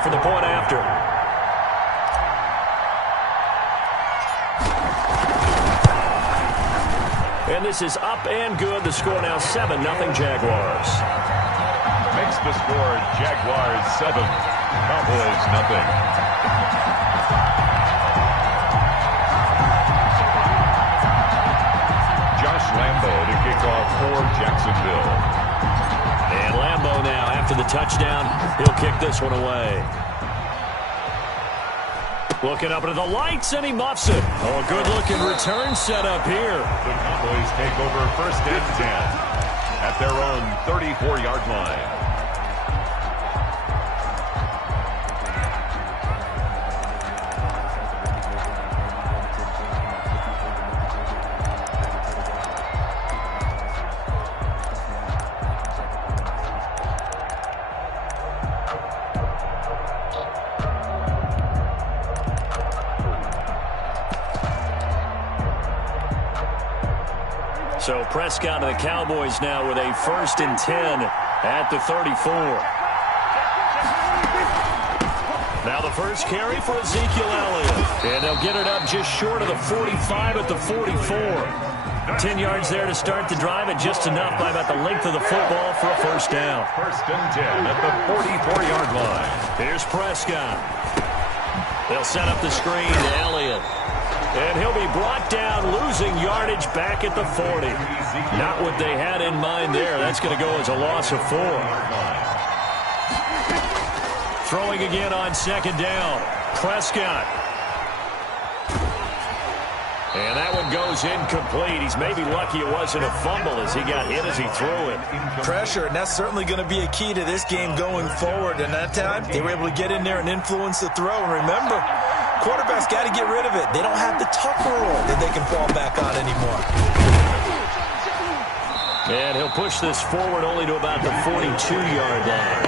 now for the point after. And this is up and good. The score now 7-0 Jaguars. Makes the score Jaguars 7, Cowboys nothing. Josh Lambo to kick off for Jacksonville. And Lambo now, after the touchdown, he'll kick this one away. Looking up into the lights, and he muffs it. Oh, good-looking return set up here. The Cowboys take over 1st and 10 at their own 34-yard line. So Prescott and the Cowboys now with a 1st and 10 at the 34. Now the first carry for Ezekiel Elliott. And they'll get it up just short of the 45 at the 44. 10 yards there to start the drive, and just enough by about the length of the football for a 1st down. 1st and 10 at the 44-yard line. Here's Prescott. They'll set up the screen to Elliott. And he'll be brought down, losing yardage back at the 40. Not what they had in mind there. That's going to go as a loss of 4. Throwing again on 2nd down. Prescott. And that one goes incomplete. He's maybe lucky it wasn't a fumble as he got hit as he threw it. Pressure, and that's certainly going to be a key to this game going forward. And that time, they were able to get in there and influence the throw. And remember, quarterback's got to get rid of it. They don't have the Tucker roll that they can fall back on anymore. And he'll push this forward only to about the 42-yard line.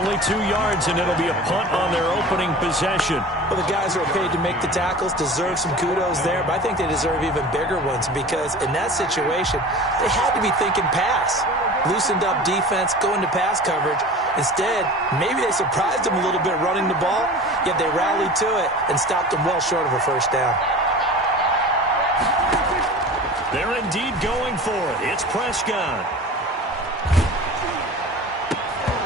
Only 2 yards, and it'll be a punt on their opening possession. Well, the guys who are paid to make the tackles deserve some kudos there, but I think they deserve even bigger ones because in that situation, they had to be thinking pass. Loosened up defense, going to pass coverage. Instead, maybe they surprised them a little bit running the ball, yet they rallied to it and stopped them well short of a 1st down. They're indeed going for it. It's Prescott.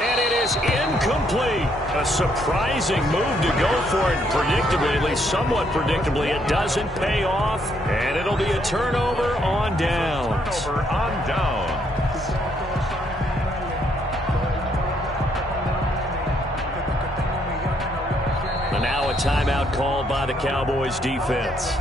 And it is incomplete. A surprising move to go for it. Predictably, at least somewhat predictably, it doesn't pay off. And it'll be a turnover on downs. Turnover on downs. And now a timeout called by the Cowboys defense.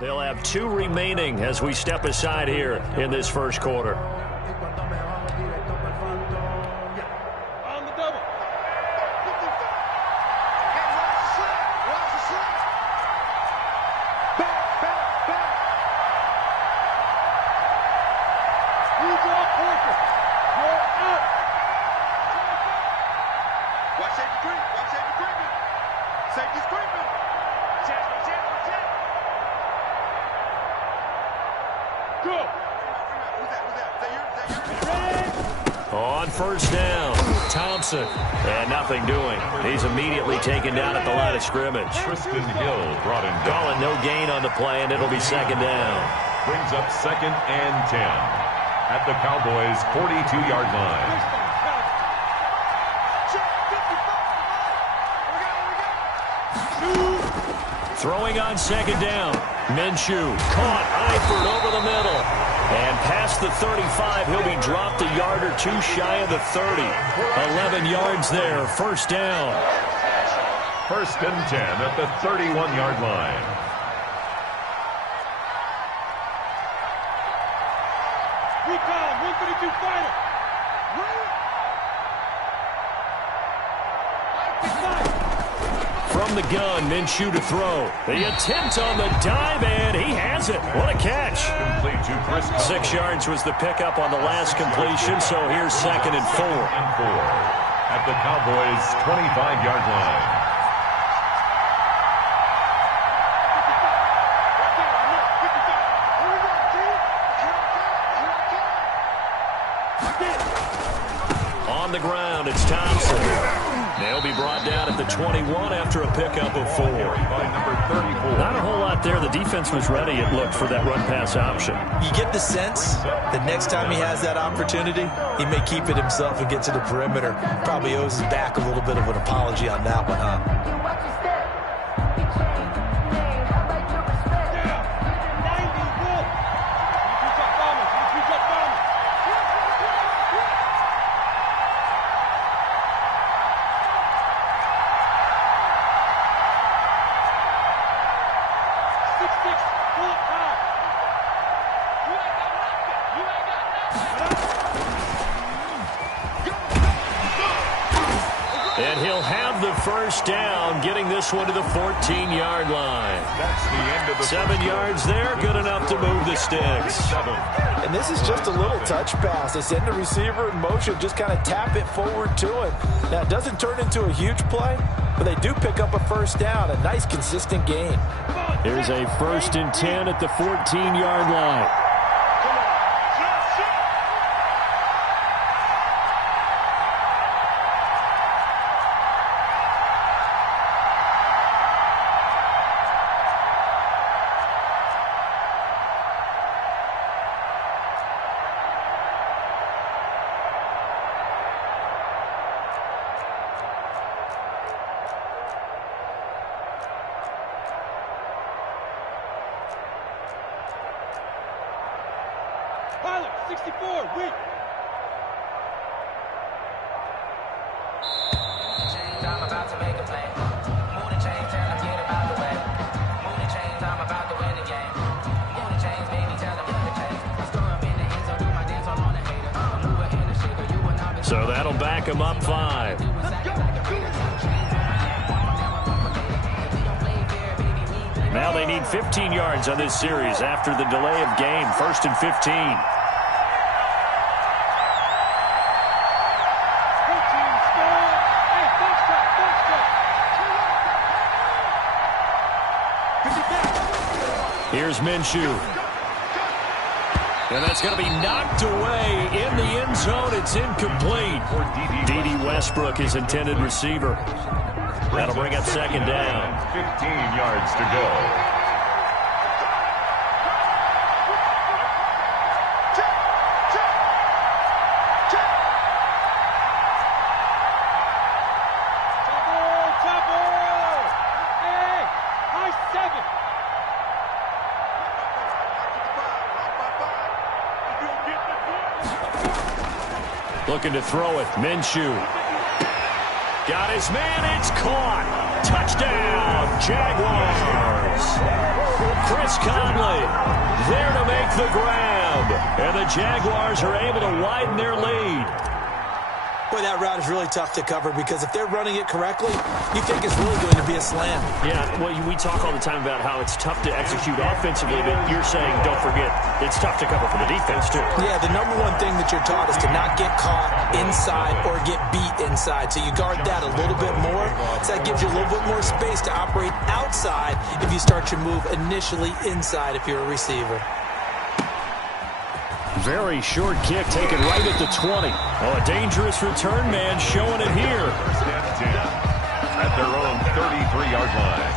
They'll have 2 remaining as we step aside here in this 1st quarter. On the double. Watch safety creep. Watch safety creeping. Safety's creeping. Check. Go. Who's that? On 1st down, Thompson. And nothing doing. He's immediately taken down at the line of scrimmage. Tristan Hill brought him down. Calling no gain on the play, and it'll be 2nd down. Brings up 2nd and 10 at the Cowboys' 42-yard line. Throwing on 2nd down. Minshew caught Eifert over the middle. And past the 35, he'll be dropped a yard or 2 shy of the 30. 11 yards there, 1st down. 1st and 10 at the 31-yard line. Recon, 132 fighter. From the gun, Minshew to throw. The attempt on the dive, and he has it. What a catch. Complete to Chris. 6 yards was the pickup on the last completion, so here's 2nd and 4. At the Cowboys' 25-yard line. it's Thompson. They'll be brought down at the 21 after a pickup of 4. By number 34. Not a whole lot there. The defense was ready, it looked, for that run-pass option. You get the sense that next time he has that opportunity, he may keep it himself and get to the perimeter. Probably owes his back a little bit of an apology on that one, huh? And he'll have the first down, getting this one to the 14-yard line. That's the end of the 7 yards there, good enough to move the sticks. And this is just a little touch pass. They send the receiver in motion, just kind of tap it forward to him. Now, it doesn't turn into a huge play, but they do pick up a first down, a nice, consistent gain. Here's a 1st and 10 at the 14-yard line. Pilot, 64, weak. I'm about to make a play. Move the chains, tell them get about the way. Move the chains, I'm about to win the game. Move the chains, baby, tell them move the chains. I score up in the end, so do my dance all on the hater. Move it in the shaker, you will not be. So that'll back him up 5. Now they need 15 yards on this series after the delay of game. 1st and 15. Here's Minshew. And that's going to be knocked away in the end zone. It's incomplete. D.D. Westbrook, his intended receiver. That'll bring up 2nd down. 15 yards to go. Looking to throw it. Minshew. Got his man. It's caught. Touchdown, Jaguars. Chris Conley there to make the grab. And the Jaguars are able to widen their lead. Boy, that route is really tough to cover because if they're running it correctly, you think it's really going to be a slam. Yeah, well, we talk all the time about how it's tough to execute offensively, but you're saying, don't forget, it's tough to cover for the defense, too. Yeah, the number one thing that you're taught is to not get caught inside or get beat inside. So you guard that a little bit more. So that gives you a little bit more space to operate outside if you start your move initially inside if you're a receiver. Very short kick taken right at the 20. Oh, a dangerous return man showing it here. 1st and 10 at their own 33-yard line.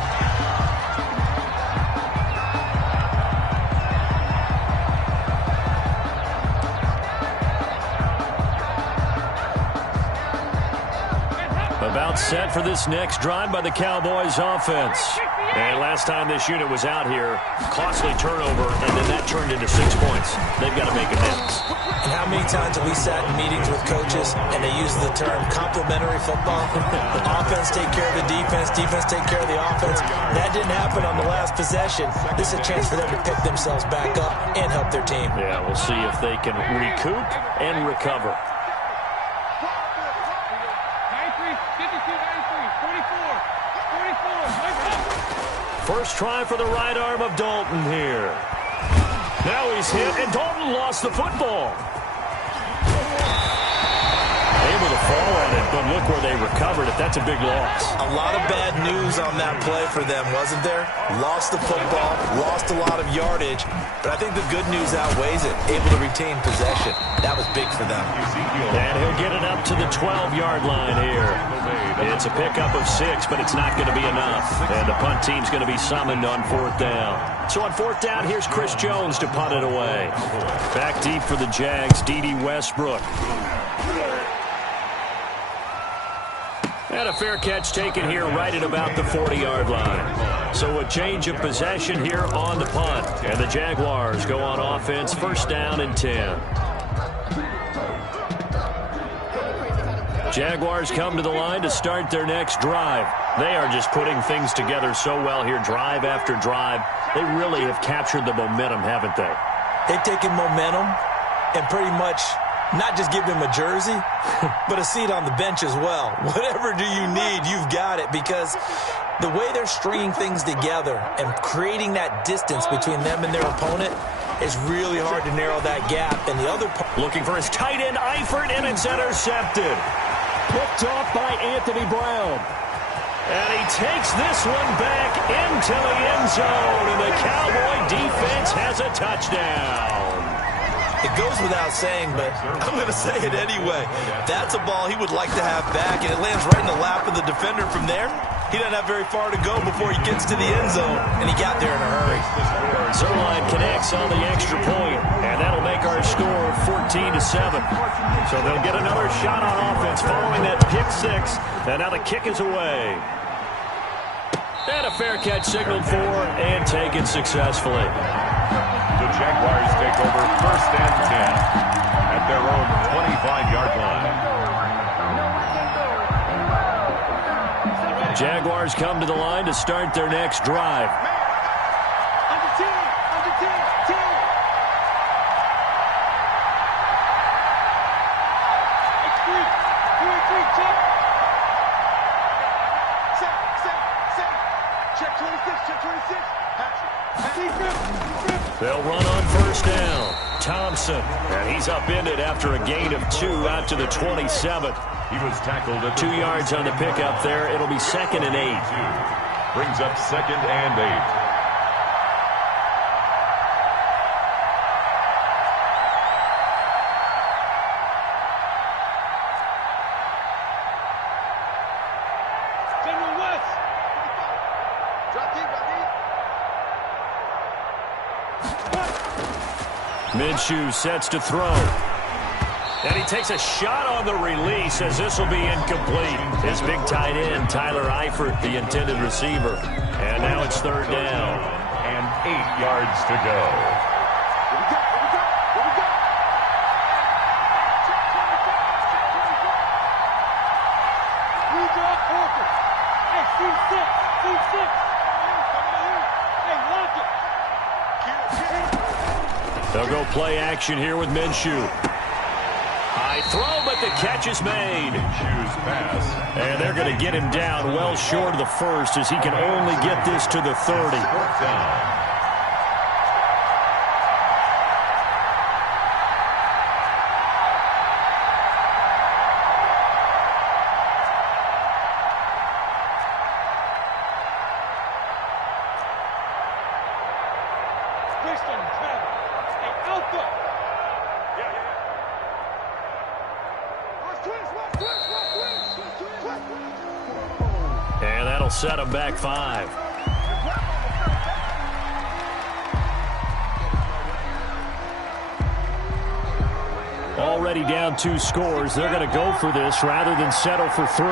About set for this next drive by the Cowboys offense. And last time this unit was out here, costly turnover, and then that turned into 6 points. They've got to make amends. And how many times have we sat in meetings with coaches and they use the term complementary football? Offense take care of the defense, defense take care of the offense. That didn't happen on the last possession. This is a chance for them to pick themselves back up and help their team. Yeah, we'll see if they can recoup and recover. 1st try for the right arm of Dalton here. Now he's hit, and Dalton lost the football. Able to fall on it, but look where they recovered it. That's a big loss. A lot of bad news on that play for them, wasn't there? Lost the football, lost a lot of yardage, but I think the good news outweighs it. Able to retain possession. That was big for them. And he'll get it up to the 12-yard line here. It's a pickup of 6, but it's not going to be enough. And the punt team's going to be summoned on 4th down. So on 4th down, here's Chris Jones to punt it away. Back deep for the Jags, D.D. Westbrook. And a fair catch taken here right at about the 40-yard line. So a change of possession here on the punt. And the Jaguars go on offense, 1st down and 10. Jaguars come to the line to start their next drive. They are just putting things together so well here, drive after drive. They really have captured the momentum, haven't they? They've taken momentum and pretty much not just give them a jersey, but a seat on the bench as well. Whatever do you need, you've got it, because the way they're stringing things together and creating that distance between them and their opponent is really hard to narrow that gap. And the other part, looking for his tight end, Eifert, and it's intercepted. Picked off by Anthony Brown. And he takes this one back into the end zone, and the Cowboy defense has a touchdown. it goes without saying, but I'm going to say it anyway. That's a ball he would like to have back, and it lands right in the lap of the defender. From there, he doesn't have very far to go before he gets to the end zone, and he got there in a hurry. Zerline connects on the extra point, and that'll make our score 14-7. So they'll get another shot on offense following that pick six, and now the kick is away. And a fair catch signaled for and taken successfully. The Jaguars take over 1st and 10 at their own 25-yard line. Jaguars come to the line to start their next drive. Under 10, under 10, 10. It's free. 3-3, check. Set. Check 26, check 26. Pass it. They'll run on 1st down. Thompson, and he's upended after a gain of 2 out to the 27. He was tackled at 2 yards on the pickup there. It'll be 2nd and 8. Brings up 2nd and 8. Minshew sets to throw. And he takes a shot on the release as this will be incomplete. His big tight end, Tyler Eifert, the intended receiver. And now it's 3rd down. And 8 yards to go. Here we go. Check 25. Read your Parker. Hey, C6. Hey, lock it. They'll go play action here with Minshew. High throw, but the catch is made. Minshew's pass. And they're going to get him down well short of the 1st as he can only get this to the 30. 4th down. And that'll set him back 5. Already down 2 scores. They're going to go for this rather than settle for 3.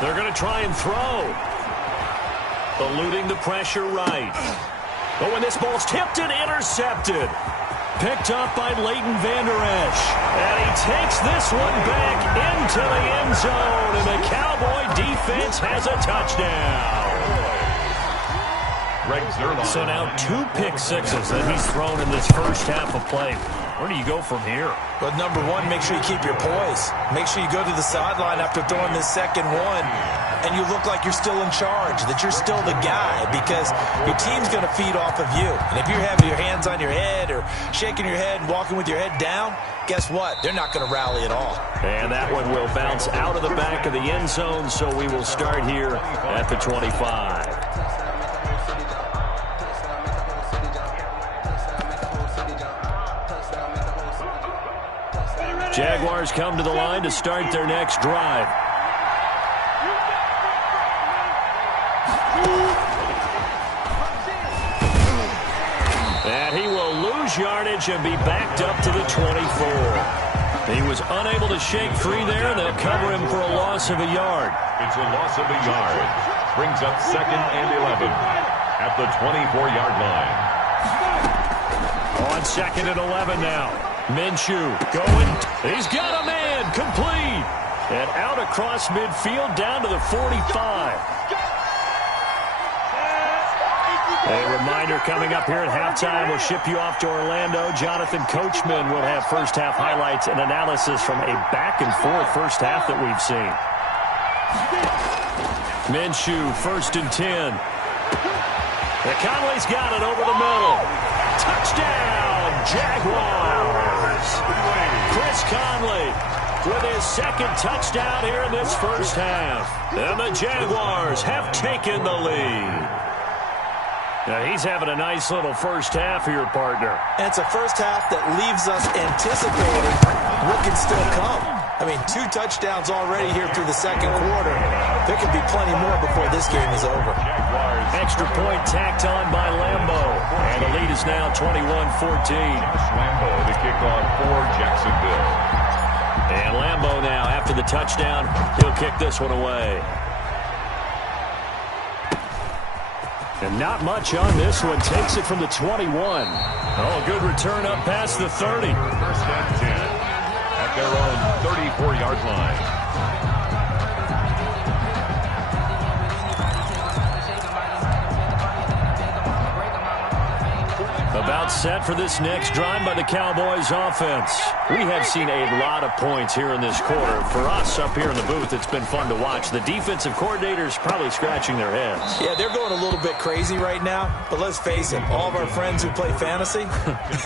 They're going to try and throw. Eluding the pressure right. But when this ball's tipped and intercepted. Picked up by Leighton Vander Esch. And he takes this one back into the end zone. And the Cowboy defense has a touchdown. So now 2 pick sixes that he's thrown in this first half of play. Where do you go from here? But number one, make sure you keep your poise. Make sure you go to the sideline after throwing this second one. and you look like you're still in charge, that you're still the guy, because your team's going to feed off of you. And if you're having your hands on your head or shaking your head and walking with your head down, guess what? They're not going to rally at all. And that one will bounce out of the back of the end zone, so we will start here at the 25. Jaguars come to the line to start their next drive. And he will lose yardage and be backed up to the 24. He was unable to shake free there. They'll cover him for a loss of a yard. It's a loss of a yard. Brings up 2nd and 11 at the 24-yard line. On 2nd and 11 now. Minshew going. He's got a man. Complete. And out across midfield down to the 45. A reminder coming up here at halftime. We'll ship you off to Orlando. Jonathan Coachman will have first-half highlights and analysis from a back-and-forth first half that we've seen. Minshew, 1st and 10. And Conley's got it over the middle. Touchdown, Jaguars. Chris Conley with his 2nd touchdown here in this first half. And the Jaguars have taken the lead. Now he's having a nice little first half here, partner. And it's a first half that leaves us anticipating what can still come. I mean, 2 touchdowns already here through the 2nd quarter. There could be plenty more before this game is over. Extra point tacked on by Lambo. And the lead is now 21-14. Lambo to kick off for Jacksonville. And Lambo now, after the touchdown, he'll kick this one away. And not much on this one. Takes it from the 21. Oh, good return up past the 30. 1st and 10 at their own 34-yard line. About set for this next drive by the Cowboys offense. We have seen a lot of points here in this quarter. For us up here in the booth, it's been fun to watch. The defensive coordinators probably scratching their heads. Yeah, they're going a little bit crazy right now. But let's face it, all of our friends who play fantasy,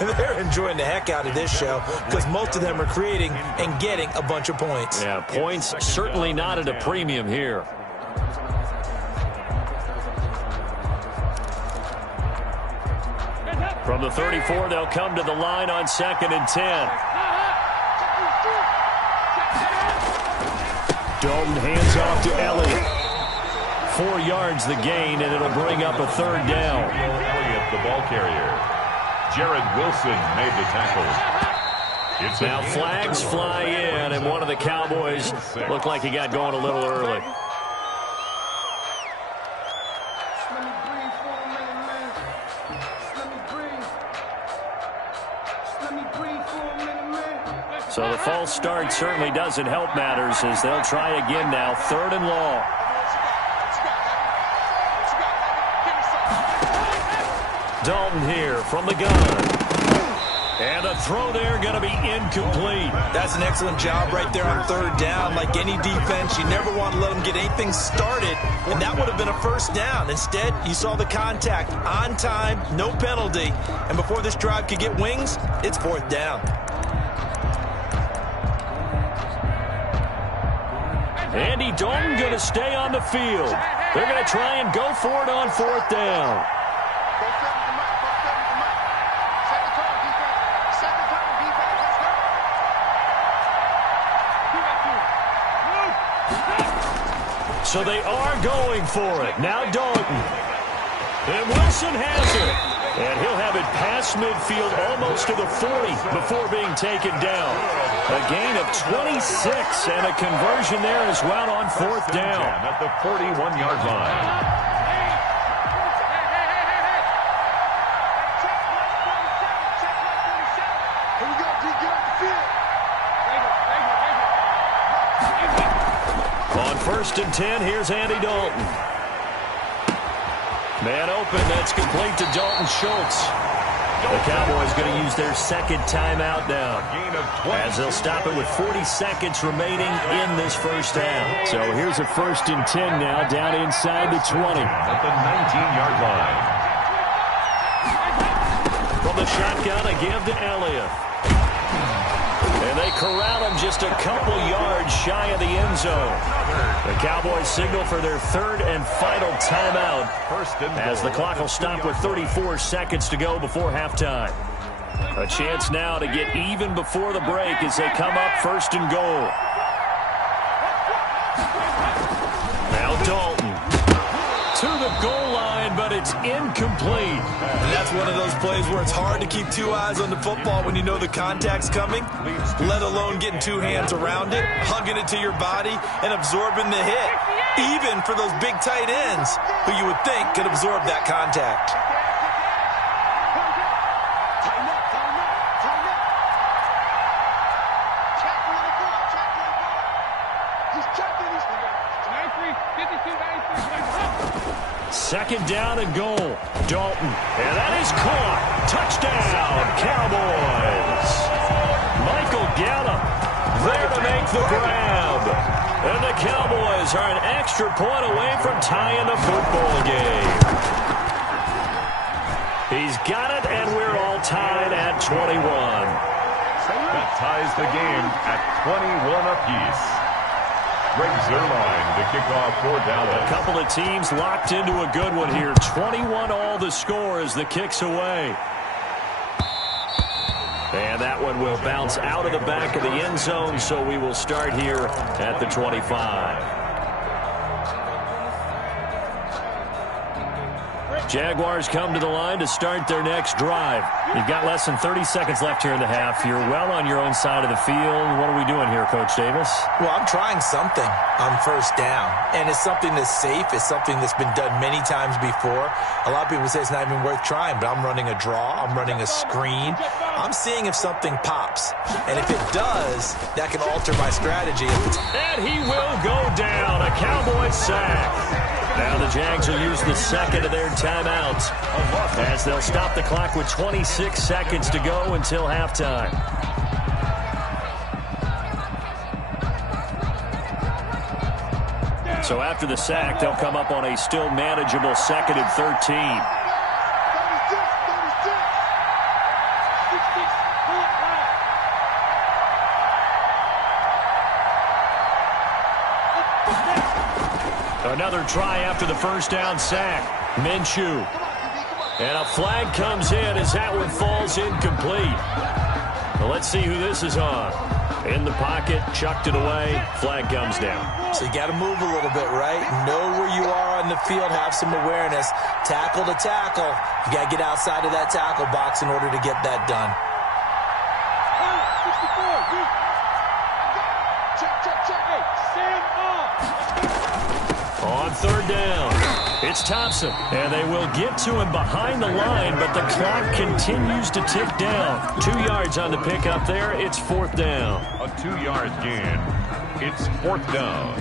they're enjoying the heck out of this show because most of them are creating and getting a bunch of points. Yeah, points certainly not at a premium here. From the 34, they'll come to the line on 2nd and 10. Dalton hands off to Elliott. 4 yards the gain, and it'll bring up a 3rd down. Elliott, the ball carrier. Jared Wilson made the tackle. Now flags fly in, and one of the Cowboys looked like he got going a little early. So the false start certainly doesn't help matters as they'll try again now. 3rd and long. Dalton here from the gun. And a throw there going to be incomplete. That's an excellent job right there on 3rd down. Like any defense, you never want to let them get anything started, and that would have been a 1st down. Instead, you saw the contact on time, no penalty, and before this drive could get wings, it's 4th down. Andy Dalton going to stay on the field. They're going to try and go for it on 4th down. So they are going for it. Now Dalton. And Wilson has it. And he'll have it past midfield almost to the 40 before being taken down. A gain of 26 and a conversion there as well on 4th down. At the 41-yard line. On 1st and 10, here's Andy Dalton. Man open, that's complete to Dalton Schultz. The Cowboys going to use their second timeout now, Gain of 20. as they'll stop it with 40 seconds remaining in this first half. So here's a 1st and 10 now, down inside the 20. At the 19-yard line. From the shotgun, a give to Elliott. And they corral him just a couple yards shy of the end zone. The Cowboys signal for their 3rd and final timeout, as the clock will stop with 34 seconds to go before halftime. A chance now to get even before the break as they come up 1st and goal. Now Dalton to the goal line, but it's incomplete. And that's one of those plays where it's hard to keep 2 eyes on the football when you know the contact's coming, let alone getting 2 hands around it, hugging it to your body, and absorbing the hit, even for those big tight ends who you would think could absorb that contact. Second down and goal. Dalton. And that is caught. Touchdown, Cowboys. Michael Gallup there to make the grab. And the Cowboys are an extra point away from tying the football game. He's got it, and we're all tied at 21. That ties the game at 21 apiece. Greg Zerline to kick off for Dallas. A couple of teams locked into a good one here. 21 all the score as the kick's away. And that one will bounce out of the back of the end zone, so we will start here at the 25. Jaguars come to the line to start their next drive. You've got less than 30 seconds left here in the half. You're well on your own side of the field. What are we doing here, Coach Davis? Well, I'm trying something on 1st down, and it's something that's safe. It's something that's been done many times before. A lot of people say it's not even worth trying, but I'm running a draw. I'm running a screen. I'm seeing if something pops, and if it does, that can alter my strategy. And he will go down. A Cowboys sack. Now the Jags will use the second of their timeouts as they'll stop the clock with 26 seconds to go until halftime. So after the sack, they'll come up on a still manageable 2nd and 13. Another try after the 1st down sack. Minshew. And a flag comes in as that one falls incomplete. Well, let's see who this is on. In the pocket, chucked it away. Flag comes down. So you got to move a little bit, right? Know where you are on the field. Have some awareness. Tackle to tackle. You got to get outside of that tackle box in order to get that done. On 3rd down, it's Thompson. And they will get to him behind the line, but the clock continues to tick down. 2 yards on the pickup there. It's 4th down. A 2-yard gain. It's 4th down.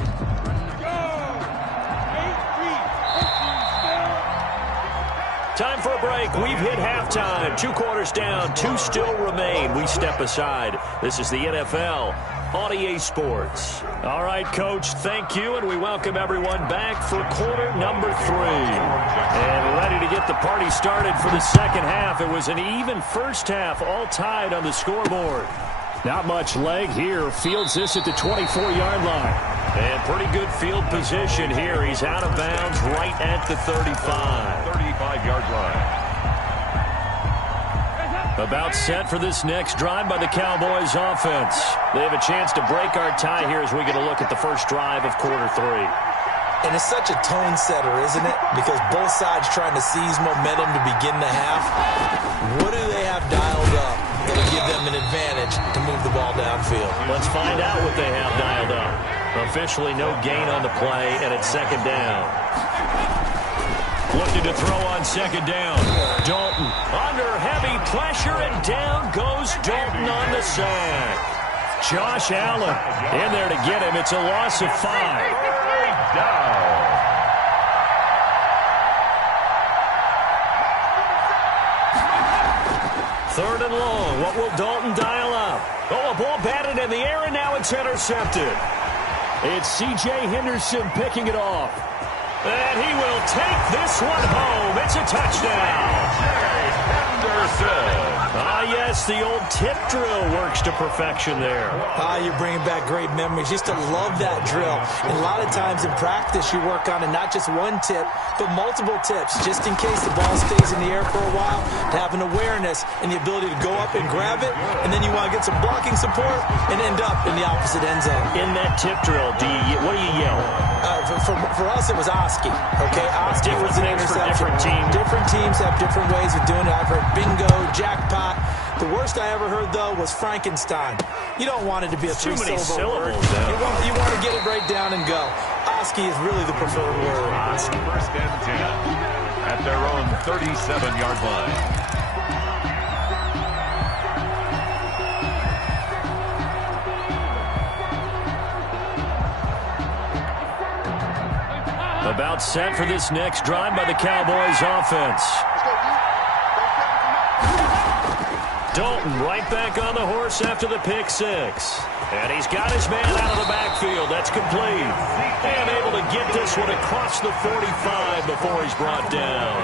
Time for a break. We've hit halftime. 2 quarters down. 2 still remain. We step aside. This is the NFL on EA Sports. All right, Coach, thank you, and we welcome everyone back for quarter number 3. And ready to get the party started for the second half. It was an even first half, all tied on the scoreboard. Not much leg here. Fields this at the 24-yard line. And pretty good field position here. He's out of bounds right at the 35. 35-yard line. About set for this next drive by the Cowboys offense. They have a chance to break our tie here as we get a look at the first drive of quarter 3. And it's such a tone setter, isn't it? Because both sides trying to seize momentum to begin the half. What do they have dialed up that'll give them an advantage to move the ball downfield? Let's find out what they have dialed up. Officially no gain on the play, and it's 2nd down. Looking to throw on 2nd down. Dalton under heavy pressure, and down goes Dalton on the sack. Josh Allen in there to get him. It's a loss of 5. Down. long. What will Dalton dial up? Oh, a ball batted in the air, and now it's intercepted. It's C.J. Henderson picking it off. And he will take this one home. It's a touchdown. Henderson. Ah, yes, the old tip drill works to perfection there. Ah, you're bringing back great memories. Used to love that drill. And a lot of times in practice, you work on it, not just one tip, but multiple tips, just in case the ball stays in the air for a while, to have an awareness and the ability to go up and grab it, and then you want to get some blocking support and end up in the opposite end zone. In that tip drill, what do you yell? For us, it was Oski. Okay, Oski was an interception. Different teams have different ways of doing it. I've heard bingo, jackpot. The worst I ever heard, though, was Frankenstein. You don't want it to be a three-syllable word. You want to get it right down and go. Oski is really the preferred word. First and 10 at their own 37-yard line. About set for this next drive by the Cowboys offense. Dalton right back on the horse after the pick six. And he's got his man out of the backfield. That's complete. And able to get this one across the 45 before he's brought down.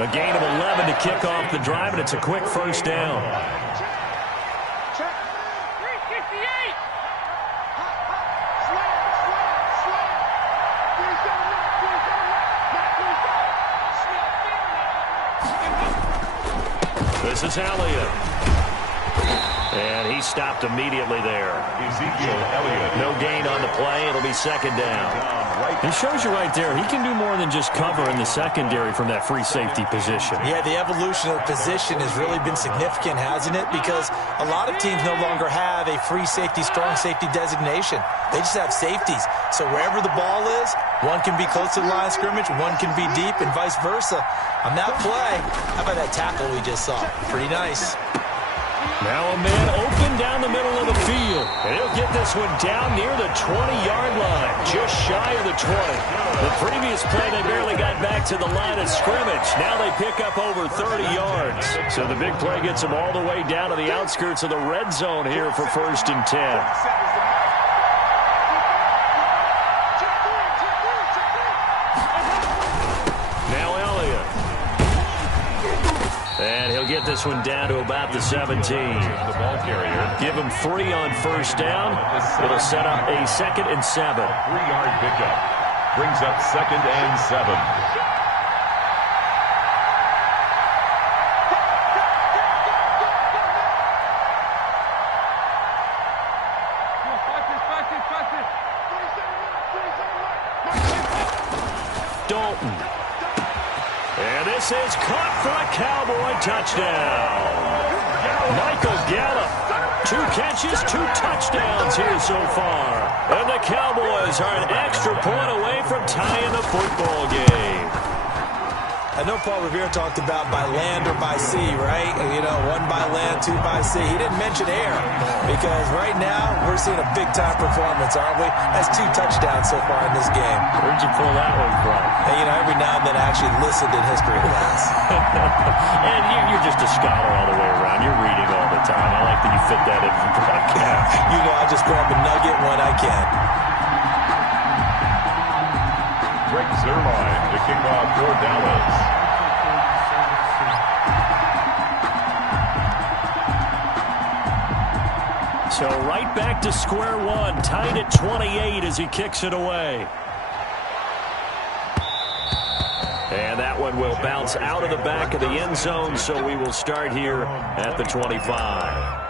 A gain of 11 to kick off the drive, and it's a quick first down. This is Elliott. And he stopped immediately there. Ezekiel Elliott. No gain on the play. It'll be second down. It shows you right there, he can do more than just cover in the secondary from that free safety position. Yeah, the evolution of the position has really been significant, hasn't it? Because a lot of teams no longer have a free safety, strong safety designation. They just have safeties. So wherever the ball is, one can be close to the line of scrimmage, one can be deep, and vice versa. On that play, how about that tackle we just saw? Pretty nice. Now a man open down the middle of the field. And he'll get this one down near the 20-yard line, just shy of the 20. The previous play, they barely got back to the line of scrimmage. Now they pick up over 30 yards. So the big play gets them all the way down to the outskirts of the red zone here for first and 10. And he'll get this one down to about the 17. The ball carrier. Give him 3 on first down. It'll set up a 2nd and 7. 3-yard pickup. Brings up 2nd and 7. Dalton. And this is caught for a Cowboy touchdown. Michael Gallup. 2 catches, 2 touchdowns here so far. And the Cowboys are an extra point away from tying the football game. I know Paul Revere talked about by land or by sea, right? You know, 1 by land, 2 by sea. He didn't mention air because right now we're seeing a big-time performance, aren't we? That's 2 touchdowns so far in this game. Where'd you pull that one from? And, you know, every now and then I actually listened in history class. And you're just a scholar all the way around. You're reading all the time. I like that you fit that in from broadcast. You know, I just grab a nugget when I can. Greg Zerline to kick off for Dallas. So right back to square one, tied at 28 as he kicks it away. And that one will bounce out of the back of the end zone, so we will start here at the 25.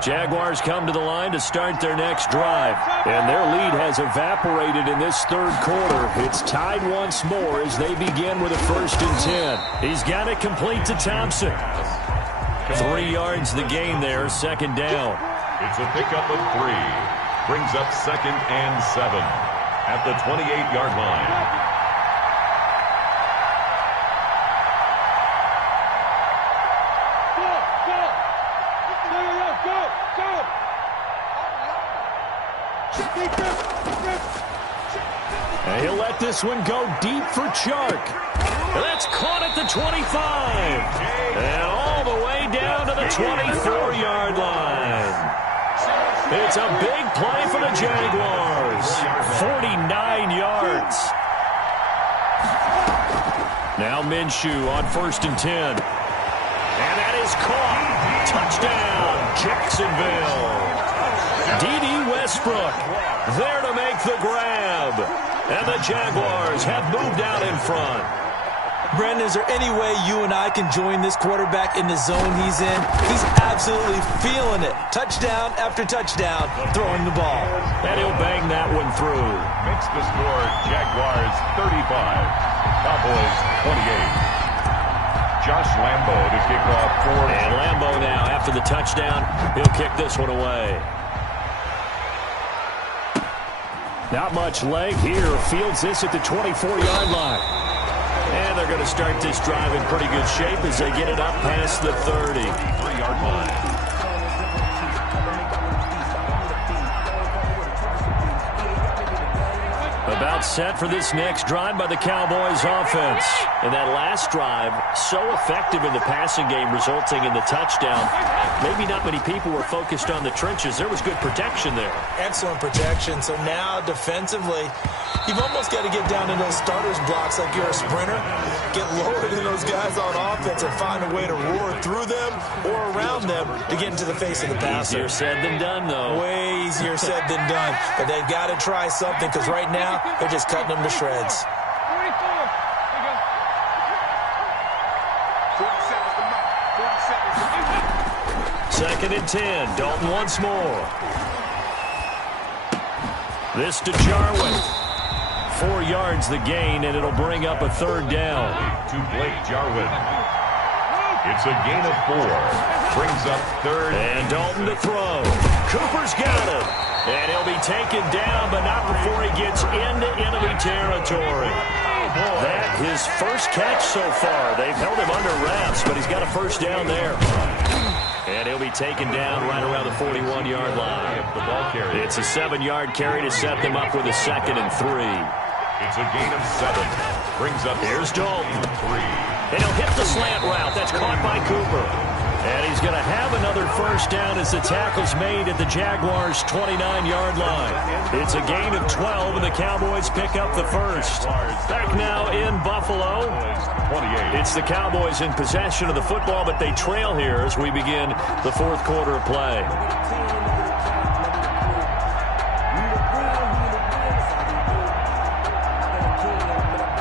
Jaguars come to the line to start their next drive. And their lead has evaporated in this third quarter. It's tied once more as they begin with a 1st and 10. He's got it complete to Thompson. 3 yards the gain there, 2nd down. It's a pickup of 3. Brings up 2nd and 7 at the 28-yard line. And he'll let this one go deep for Chark. And that's caught at the 25. And all the way down to the 24-yard line. It's a big play for the Jaguars. 49 yards. Now Minshew on 1st and 10. And that is caught. Touchdown, Jacksonville. D.D. Westbrook there to make the grab. And the Jaguars have moved out in front. Brandon, is there any way you and I can join this quarterback in the zone he's in? He's absolutely feeling it. Touchdown after touchdown, throwing the ball. And he'll bang that one through. Makes the score Jaguars 35, Cowboys 28. Josh Lambo to kick off for. And Lambo now, after the touchdown, he'll kick this one away. Not much leg here. Fields this at the 24-yard line. And they're going to start this drive in pretty good shape as they get it up past the 30. 3-yard line. About set for this next drive by the Cowboys offense. And that last drive, so effective in the passing game, resulting in the touchdown. Maybe not many people were focused on the trenches. There was good protection there. Excellent protection. So now defensively, you've almost got to get down in those starters blocks like you're a sprinter. Get lower than those guys on offense and find a way to roar through them or around them to get into the face of the passer. Easier said than done, though. Way easier said than done. But they've got to try something because right now they're just cutting them to shreds. 2nd and 10. Dalton once more. This to Jarwin. 4 yards the gain, and it'll bring up a 3rd down. To Blake Jarwin. It's a gain of 4. Brings up 3rd. And Dalton to throw. Cooper's got it. And he'll be taken down, but not before he gets into enemy territory. That his first catch so far. They've held him under wraps, but he's got a 1st down there. And he'll be taken down right around the 41-yard line. The ball carrier. It's a 7-yard carry to set them up with a 2nd and 3. It's a gain of 7. Brings up. Here's Dalton. 3. And he'll hit the slant route. That's caught by Cooper. And he's going to have another 1st down as the tackle's made at the Jaguars' 29-yard line. It's a gain of 12, and the Cowboys pick up the 1st. Back now in Buffalo. 28. It's the Cowboys in possession of the football, but they trail here as we begin the 4th quarter of play.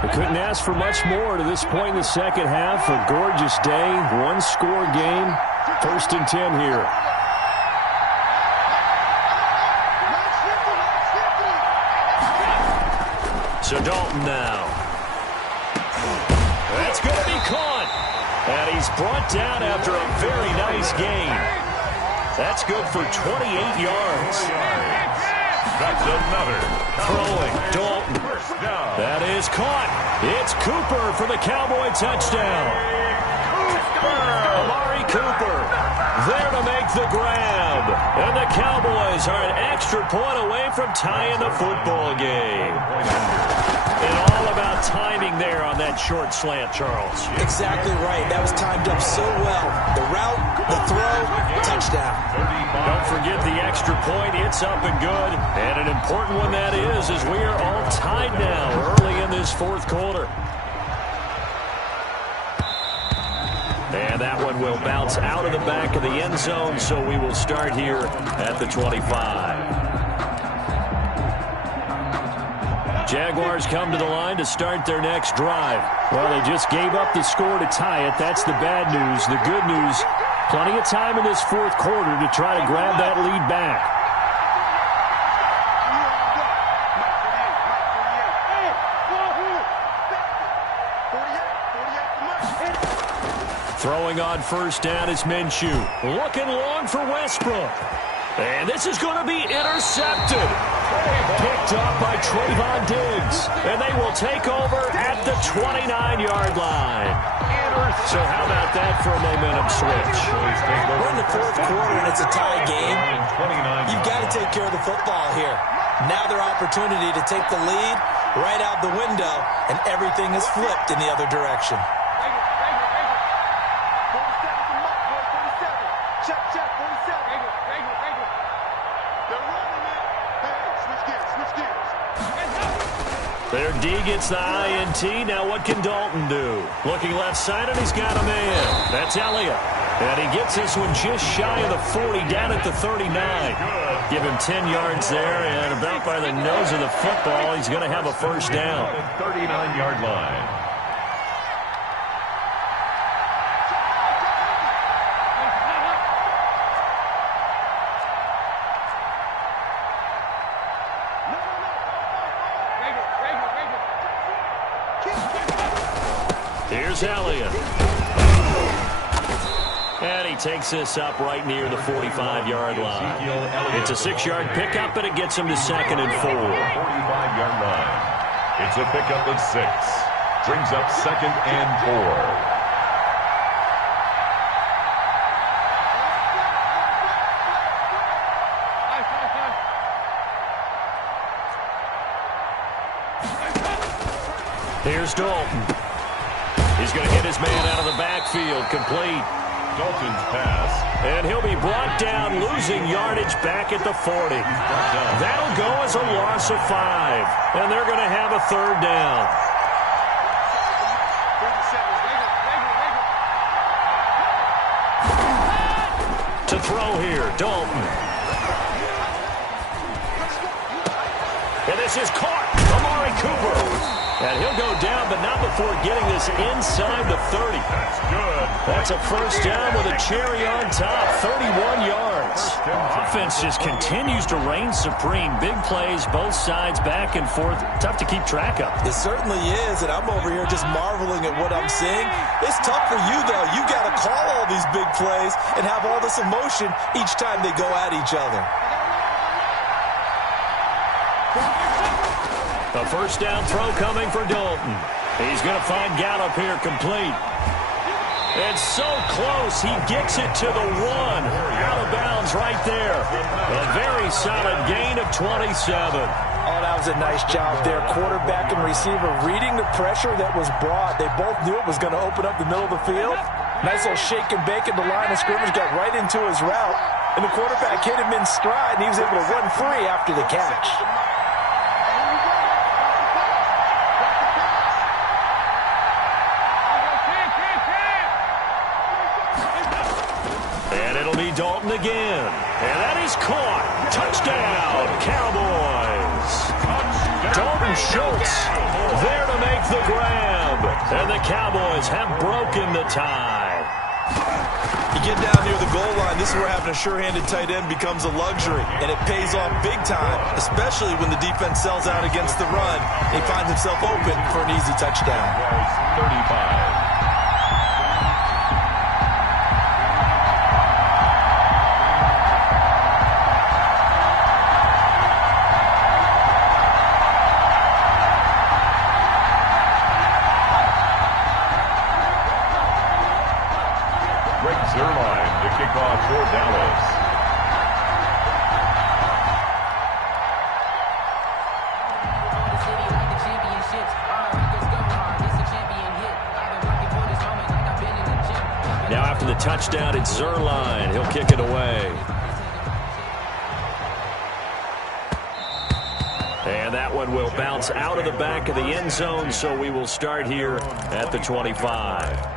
We couldn't ask for much more to this point in the second half. A gorgeous day, 1-score game. 1st and 10 here. So Dalton now. That's going to be caught. And he's brought down after a very nice gain. That's good for 28 yards. That's another. Throwing, Dalton. That is caught. It's Cooper for the Cowboy touchdown. Amari Cooper there to make the grab. And the Cowboys are an extra point away from tying the football game. And all about timing there on that short slant, Charles. Exactly right. That was timed up so well. The route, the throw, touchdown. Don't forget the extra point. It's up and good. And an important one that is, as we are all tied now early in this 4th quarter. And that one will bounce out of the back of the end zone, so we will start here at the 25. Jaguars come to the line to start their next drive. Well, they just gave up the score to tie it. That's the bad news. The good news, plenty of time in this 4th quarter to try to grab that lead back. Throwing on 1st down is Minshew. Looking long for Westbrook. And this is going to be intercepted. Picked up by Trayvon Diggs. And they will take over at the 29-yard line. So how about that for a momentum switch? We're in the 4th quarter and it's a tie game. You've got to take care of the football here. Now their opportunity to take the lead right out the window, and everything is flipped in the other direction. 47. Check, 47. They're running it. Hey, switch gears. Their D gets the INT. Now what can Dalton do? Looking left side, and he's got a man. That's Elliott. And he gets this one just shy of the 40, down at the 39. Give him 10 yards there, and about by the nose of the football, he's going to have a first down. 39-yard line. Here's Elliott. And he takes this up right near the 45-yard line. It's a 6-yard pickup, and it gets him to 2nd and 4. 45-yard line. It's a pickup of 6. Brings up 2nd and 4. Here's Dalton. He's going to hit his man out of the backfield, complete. Dalton's pass. And he'll be brought down, losing yardage back at the 40. That'll go as a loss of 5. And they're going to have a 3rd down. To throw here, Dalton. And this is caught. Amari Cooper. And he'll go down, but not before getting this inside the 30. That's good. That's a first down with a cherry on top, 31 yards. Offense just continues to reign supreme. Big plays, both sides, back and forth. Tough to keep track of. It certainly is, and I'm over here just marveling at what I'm seeing. It's tough for you, though. You got to call all these big plays and have all this emotion each time they go at each other. A first down throw coming for Dalton. He's going to find Gallup here, complete. It's so close. He gets it to the 1. Out of bounds right there. A very solid gain of 27. Oh, that was a nice job there. Quarterback and receiver reading the pressure that was brought. They both knew it was going to open up the middle of the field. Nice little shake and bake at the line of scrimmage, got right into his route. And the quarterback hit him in stride, and he was able to run free after the catch. Dalton again. And that is caught. Touchdown, Cowboys. Dalton Schultz there to make the grab. And the Cowboys have broken the tie. You get down near the goal line, this is where having a sure-handed tight end becomes a luxury. And it pays off big time, especially when the defense sells out against the run. He finds himself open for an easy touchdown. 35. For Dallas. Now after the touchdown, it's Zerline. He'll kick it away. And that one will bounce out of the back of the end zone, so we will start here at the 25.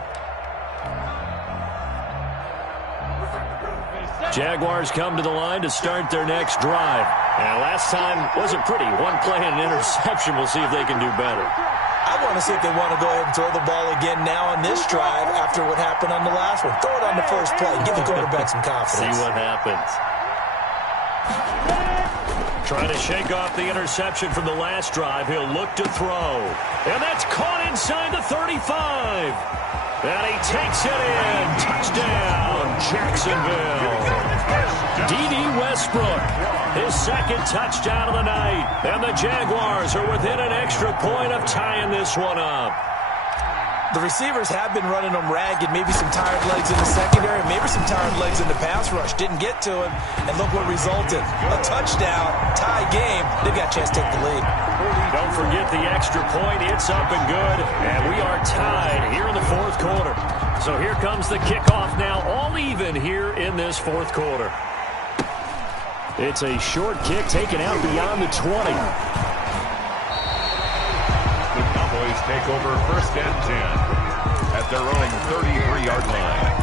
Jaguars come to the line to start their next drive. And last time wasn't pretty. One play and an interception. We'll see if they can do better. I want to see if they want to go ahead and throw the ball again now on this drive after what happened on the last one. Throw it on the first play. Give the quarterback some confidence. See what happens. Trying to shake off the interception from the last drive. He'll look to throw. And that's caught inside the 35. And he takes it in. Touchdown, Jacksonville. D.D. Westbrook, his 2nd touchdown of the night. And the Jaguars are within an extra point of tying this one up. The receivers have been running them ragged, maybe some tired legs in the secondary, maybe some tired legs in the pass rush. Didn't get to him, and look what resulted. A touchdown, tie game. They've got a chance to take the lead. Don't forget the extra point. It's up and good, and we are tied here in the fourth quarter. So here comes the kickoff now, all even here in this fourth quarter. It's a short kick taken out beyond the 20. The Cowboys take over first and 10 at their own 33-yard line.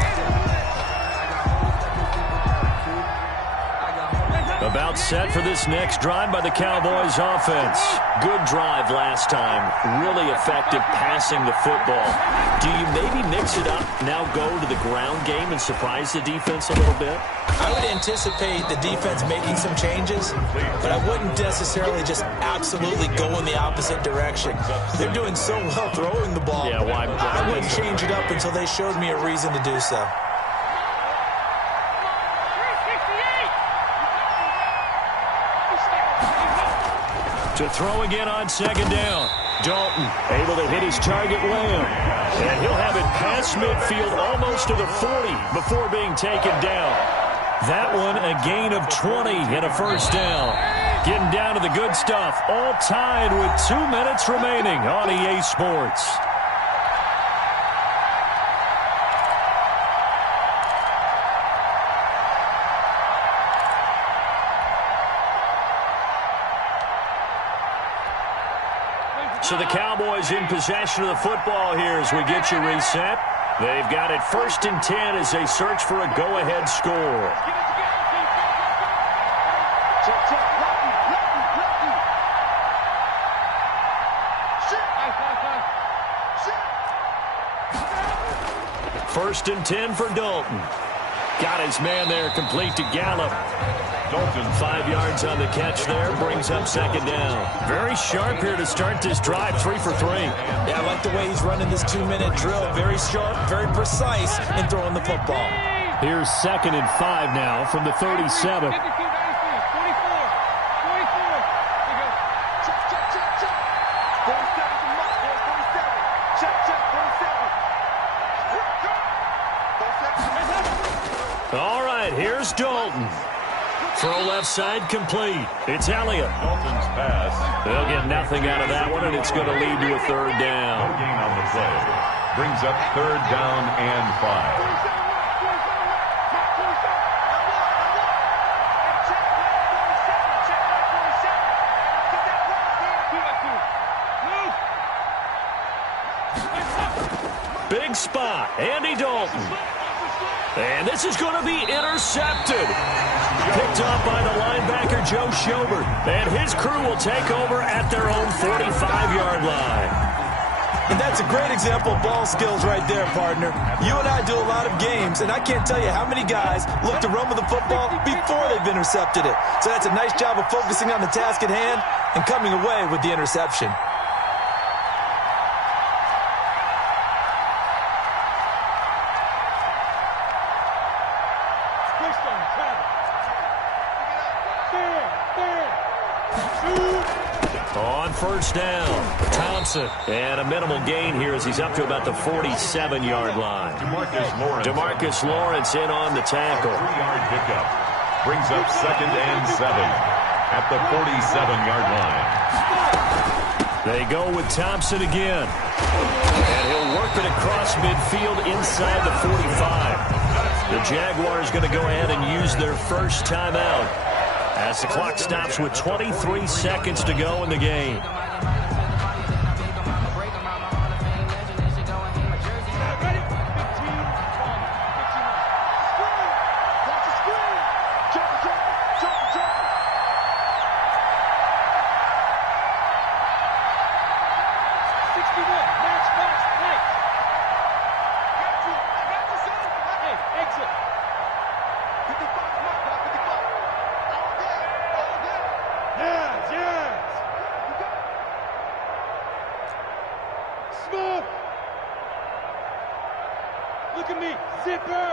About set for this next drive by the Cowboys offense. Good drive last time. Really effective passing the football. Do you maybe mix it up, now go to the ground game and surprise the defense a little bit? I would anticipate the defense making some changes, but I wouldn't necessarily just absolutely go in the opposite direction. They're doing so well throwing the ball. Yeah, why? I wouldn't change it up until they showed me a reason to do so. To throw again on second down. Dalton able to hit his target Lamb. And he'll have it past midfield almost to the 40 before being taken down. That one a gain of 20 and a first down. Getting down to the good stuff. All tied with 2 minutes remaining on EA Sports. So the Cowboys in possession of the football here as we get you reset. They've got it first and 10 as they search for a go-ahead score. First and 10 for Dalton. Got his man there, complete to Gallup. Dalton 5 yards on the catch there, brings up second down. Very sharp here to start this drive, 3 for 3. Yeah, I like the way he's running this 2-minute drill. Very sharp, very precise in throwing the football. Here's second and 5 now from the 37. All right, here's Dalton. Throw left side complete. It's Elliott. Dalton's pass. They'll get nothing out of that one, and it's going to lead to a third No down. gain on the play. Brings up third down and 5. Big spot, Andy Dalton. And this is going to be intercepted. Picked up by the linebacker, Joe Schobert. And his crew will take over at their own 45-yard line. And that's a great example of ball skills right there, partner. You and I do a lot of games, and I can't tell you how many guys look to run with the football before they've intercepted it. So that's a nice job of focusing on the task at hand and coming away with the interception. On first down, Thompson. And a minimal gain here as he's up to about the 47-yard line. DeMarcus Lawrence in on the tackle. 3-yard pickup. Brings up second and 7 at the 47-yard line. They go with Thompson again. And he'll work it across midfield inside the 45. The Jaguars going to go ahead and use their first timeout as the clock stops with 23 seconds to go in the game. Look at me, zipper!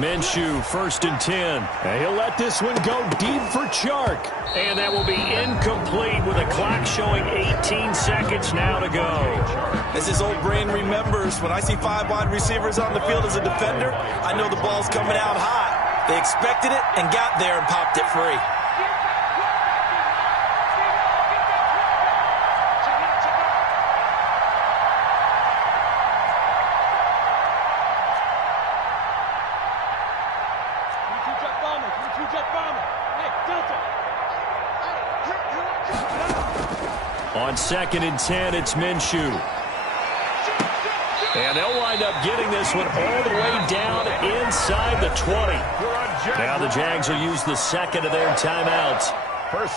Minshew, 1st and 10. And he'll let this one go deep for Chark. And that will be incomplete with a clock showing 18 seconds now to go. As his old brain remembers, when I see 5 wide receivers on the field as a defender, I know the ball's coming out high. They expected it and got there and popped it free. On 2nd and 10, it's Minshew. And they'll wind up getting this one all the way down inside the 20. Now the Jags will use the second of their timeouts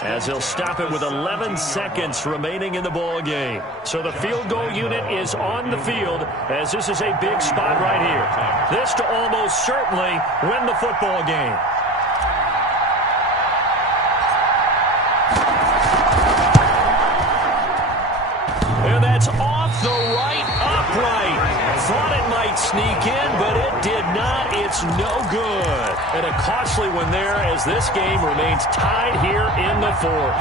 as they'll stop it with 11 seconds remaining in the ball game. So the field goal unit is on the field as this is a big spot right here. This to almost certainly win the football game. And that's off the right upright. Thought it might sneak in, but it did not. It's no good. And a costly one there as this game remains tied here in the 4th.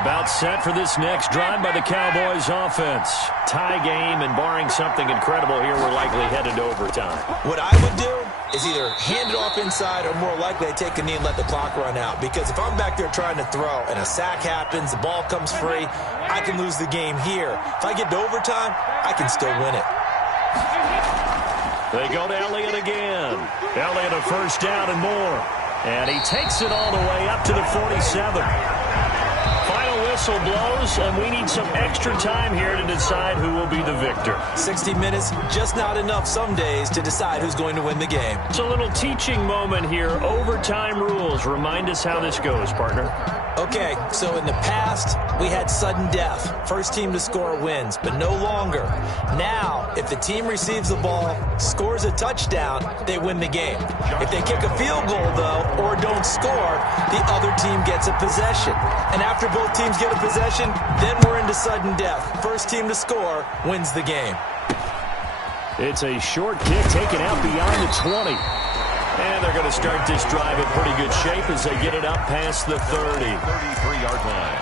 About set for this next drive by the Cowboys offense. Tie game, and barring something incredible here, we're likely headed to overtime. What I would do is either hand it off inside or more likely I take a knee and let the clock run out. Because if I'm back there trying to throw and a sack happens, the ball comes free, I can lose the game here. If I get to overtime, I can still win it. They go to Elliott again. Elliott a 1st down and more. And he takes it all the way up to the 47. Final whistle blows, and we need some extra time here to decide who will be the victor. 60 minutes, just not enough some days to decide who's going to win the game. It's a little teaching moment here. Overtime rules. Remind us how this goes, partner. Okay, so in the past, we had sudden death. First team to score wins, but no longer. Now, if the team receives the ball, scores a touchdown, they win the game. If they kick a field goal, though, or don't score, the other team gets a possession. And after both teams get a possession, then we're into sudden death. First team to score wins the game. It's a short kick taken out beyond the 20. And they're going to start this drive in pretty good shape as they get it up past the 30. 33-yard line.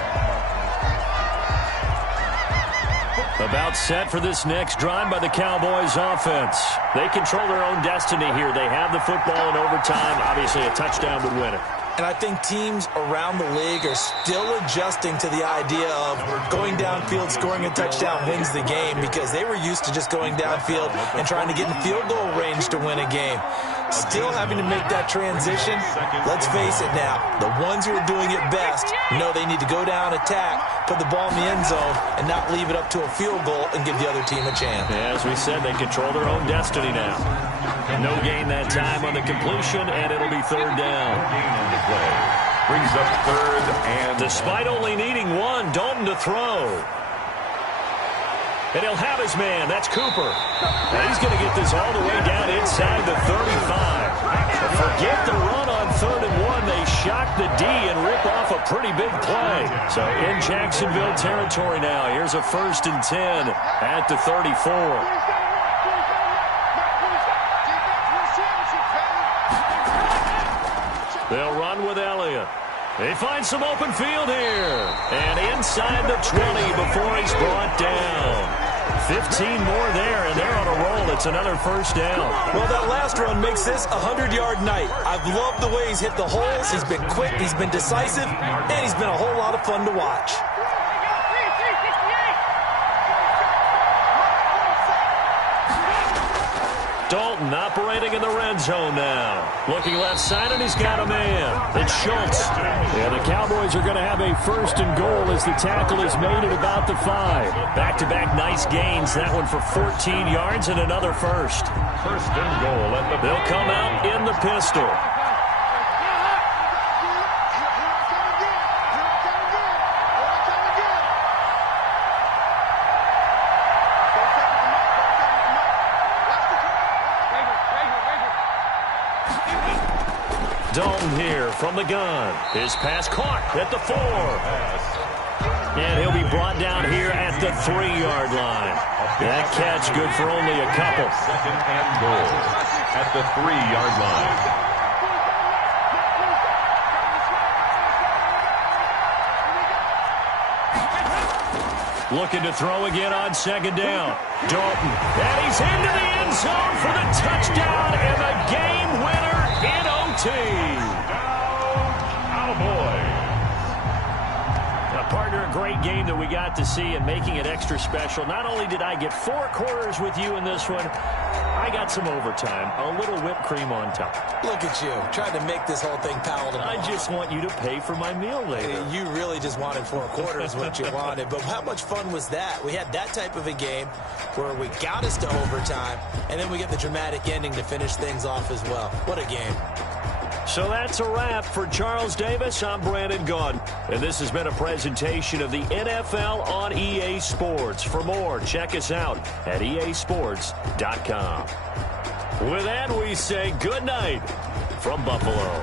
About set for this next drive by the Cowboys offense. They control their own destiny here. They have the football in overtime. Obviously, a touchdown would win it. And I think teams around the league are still adjusting to the idea of going downfield, scoring a touchdown wins the game, because they were used to just going downfield and trying to get in field goal range to win a game. Still having to make that transition. Let's face it now, the ones who are doing it best know they need to go down, attack, put the ball in the end zone, and not leave it up to a field goal and give the other team a chance. As we said, they control their own destiny now. No gain that time on the completion, and it'll be 3rd down. Gain on the play. Brings up 3rd and... Despite only needing 1, Dalton to throw. And he'll have his man. That's Cooper. And he's going to get this all the way down inside the 35. Forget the run on 3rd and 1. They shock the D and rip off a pretty big play. So in Jacksonville territory now. Here's a 1st and 10 at the 34. They'll run with Elliott. They find some open field here. And inside the 20 before he's brought down. 15 more there, and they're on a roll. It's another 1st down. Well, that last run makes this a 100-yard night. I've loved the way he's hit the holes. He's been quick, he's been decisive, and he's been a whole lot of fun to watch. Dalton operating in the red zone now. Looking left side, and he's got a man. It's Schultz. And the Cowboys are going to have a 1st and goal as the tackle is made at about the 5. Back-to-back nice gains. That one for 14 yards and another 1st. 1st and goal at the... They'll come out in the pistol. Dalton here from the gun. His pass caught at the 4. And he'll be brought down here at the 3-yard line. That catch good for only a couple. 2nd and goal. at the 3-yard line. Looking to throw again on second down. Dalton. And he's into the end zone for the touchdown and the game winner in OT. Cowboys. Partner, a great game that we got to see and making it extra special. Not only did I get 4 quarters with you in this one, I got some overtime, a little whipped cream on top. Look at you, trying to make this whole thing palatable. I just want you to pay for my meal later. You really just wanted 4 quarters what you wanted, but how much fun was that? We had that type of a game where we got us to overtime, and then we get the dramatic ending to finish things off as well. What a game. So that's a wrap for Charles Davis. I'm Brandon Gaudin, and this has been a presentation of the NFL on EA Sports. For more, check us out at easports.com. With that, we say good night from Buffalo.